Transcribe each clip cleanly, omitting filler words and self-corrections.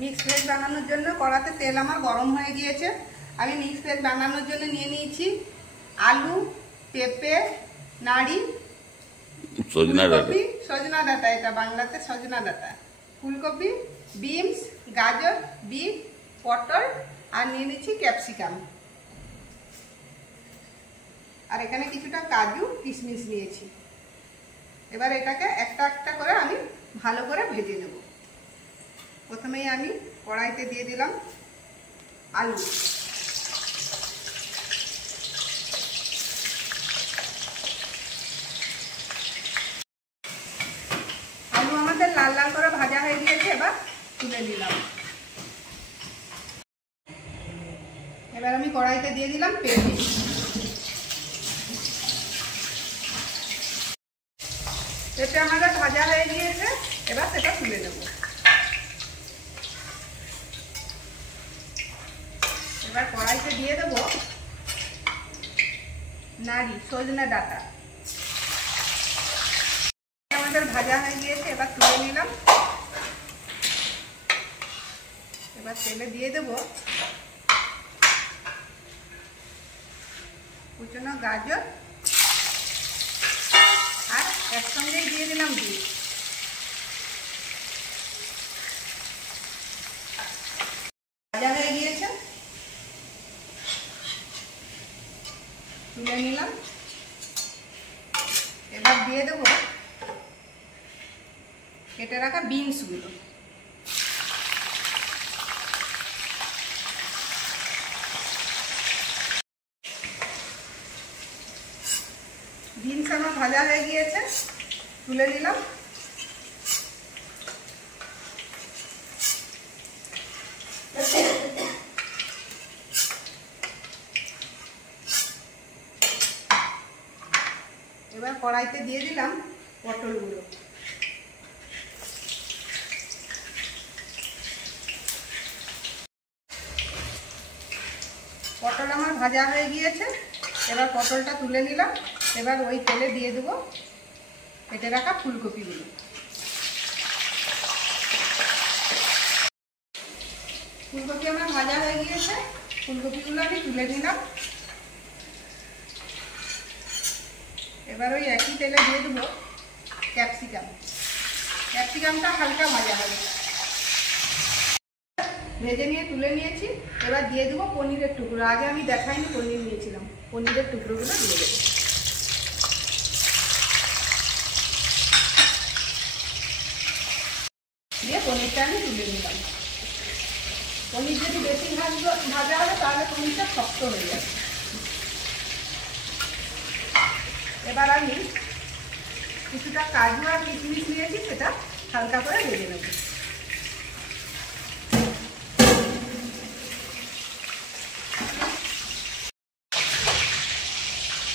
Mix veg বানানোর জন্য কড়াতে তেল আমার গরম হয়ে গিয়েছে। আমি মিক্স ভেজ বানানোর জন্য নিয়ে নিয়েছি আলু, পেঁপে, নাড়ি, ফুলকপি, সজনা ডাঁটা, এটা বাংলাতে সজনা ডাঁটা, ফুলকপি, বিনস, গাজর, বিট, পটল আর নিয়ে নিচ্ছি ক্যাপসিকাম। আর এখানে কিছুটা কাজু কিশমিশ নিয়েছি। এবার এটাকে একটা একটা করে আমি ভালো করে ভেজে নেব। প্রথমেই আমি কড়াইতে দিয়ে দিলাম আলু। আলু আমাদের লাল লাল করে ভাজা হয়ে গিয়েছে, এবার তুলে নিলাম। এবার আমি কড়াইতে দিয়ে দিলাম পেঁপে। পেঁপে আমাদের ভাজা হয়ে গিয়েছে, এবার সেটা তুলে নেব। এবার কড়াইতে দিয়ে দেব নাড়ি, সজনা ডাঁটা। আমাদের ভাজা হয়ে গিয়েছে, এবার তুলে নিলাম। এবার তেলে দিয়ে দেব কুচনো গাজর আর একসঙ্গেই দিয়ে দিলাম বিট। ভাজা হয়ে গিয়েছে, তুলে নিলাম। এবার দিয়ে দেব কেটে রাখা বিনসগুলো। বিনস আমার ভাজা হয়ে গিয়েছে, তুলে নিলাম। এবার কড়াইতে দিয়ে দিলাম পটলগুলো। পটল আমার ভাজা হয়ে গিয়েছে, এবার পটলটা তুলে নিলাম। এবার ওই তেলে দিয়ে দেবো কেটে রাখা ফুলকপিগুলো। ফুলকপি আমার ভাজা হয়ে গিয়েছে, ফুলকপিগুলো আমি তুলে নিলাম। এবার ওই একই তেলে দিয়ে দেবো ক্যাপসিকাম। ক্যাপসিকামটা হালকা ভাজা হবে, ভেজে নিয়ে তুলে নিয়েছি। এবার দিয়ে দেবো পনিরের টুকরো। আগে আমি দেখাইনি পনির নিয়েছিলাম, পনিরের টুকরোগুলো দিয়ে দেবো। দিয়ে পনিরটা আমি তুলে নিলাম। পনির যদি বেশি ভাজা হবে তাহলে পনিরটা শক্ত হয়ে যাবে। এবার আমি কিছুটা কাজু আর কিশমিশ নিয়েছি, সেটা হালকা করে ভেজে নেব।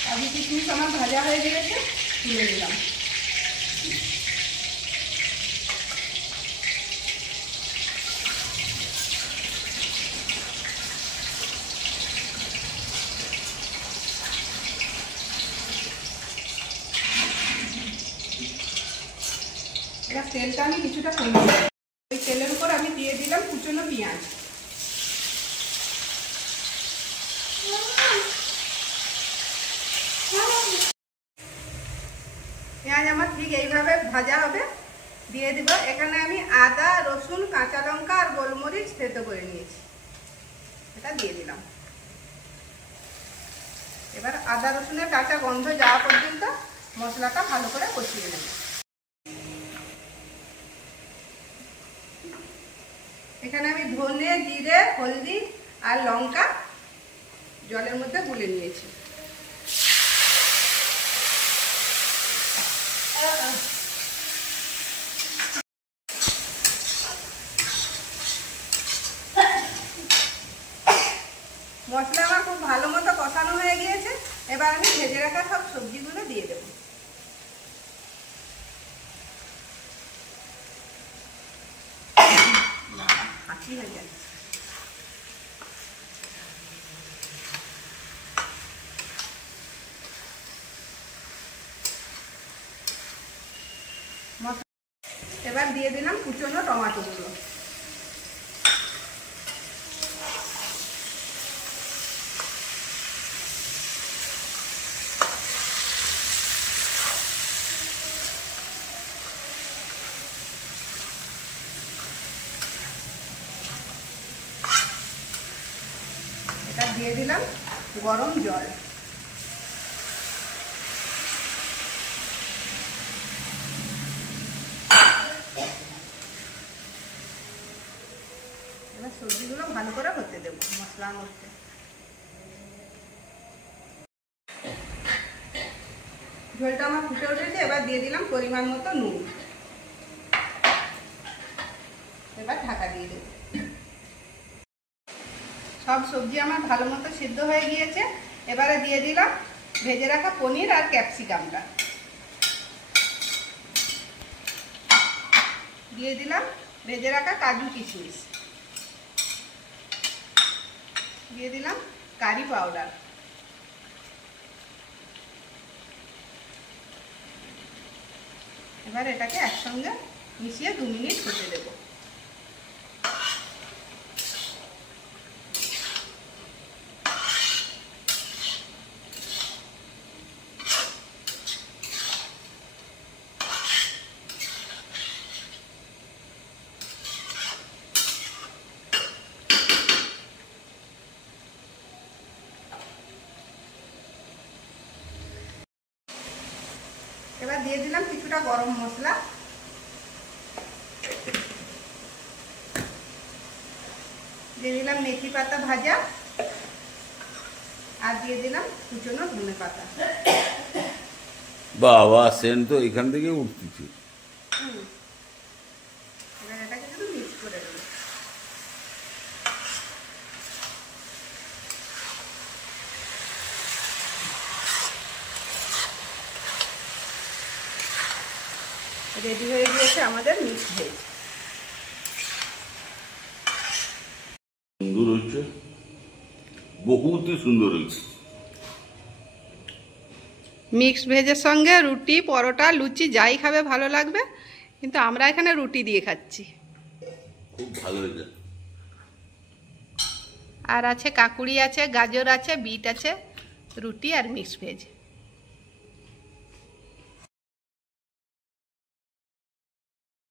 কাজু কিশমিশ আমার ভাজা হয়ে গেছে, তুলে নিলাম। এবার তেলটা আমি কিছুটা কমিয়ে দিলাম। ওই তেলের উপর আমি দিয়ে দিলাম কুচনো পেঁয়াজ। পেঁয়াজ আমার ঠিক এইভাবে ভাজা হবে। দিয়ে দিব এখানে আমি আদা, রসুন, কাঁচা লঙ্কা আর গোলমরিচ থেতো করে নিয়েছি, এটা দিয়ে দিলাম। এবার আদা রসুনের কাঁচা গন্ধ যাওয়া পর্যন্ত মশলাটা ভালো করে কষিয়ে নেব। এখানে আমি ধনে, জিরে, হলদি আর লঙ্কা জলের মধ্যে গুলে নিয়েছি। মশলা আমার খুব ভালো মতো কষানো হয়ে গিয়েছে। এবার আমি ভেজে রাখা সব সবজিগুলো দিয়ে দেবো। হাঁচি হয়ে যাচ্ছে। এবার দিয়ে দিলাম কুচনো টমেটোগুলো। দিয়ে দিলাম গরম জল। এবার সবজিগুলো ভালো করে হতে দেবো মশলার মধ্যে। ঝোলটা আমার ফুটে উঠেছে, এবার দিয়ে দিলাম পরিমাণ মতো নুন। এবার ঢাকা দিয়ে দেবো। সব সবজি আমার ভালো মতো সিদ্ধ হয়ে গিয়েছে। এবারে দিয়ে দিলাম ভেজে রাখা পনির আর ক্যাপসিকামটা। দিয়ে দিলাম ভেজে রাখা কাজু কিশমিশ। দিয়ে দিলাম কারি পাউডার। এবার এটাকে একসঙ্গে মিশিয়ে 2 মিনিট হতে দেব। এবার দিয়ে দিলাম কিছুটা গরম মশলা। দিয়ে দিলাম মেথি পাতা ভাজা, আর দিয়ে দিলাম কুচনো ধনে পাতা। বাবা, সেন্ট তো এখান থেকে উঠতেছে। এবার এটাকে শুধু মিক্স করে দেবো। রেডি হয়ে গিয়েছে আমাদের মিক্স ভেজ। সুন্দর হচ্ছে, বহুতই সুন্দর হচ্ছে। মিক্স ভেজের সঙ্গে রুটি, পরোটা, লুচি যাই খাবে ভালো লাগবে, কিন্তু আমরা এখানে রুটি দিয়ে খাচ্ছি। খুব ভালো হয়েছে। আর আছে কাকুড়ি আছে, গাজর আছে, বিট আছে, রুটি আর মিক্স ভেজ।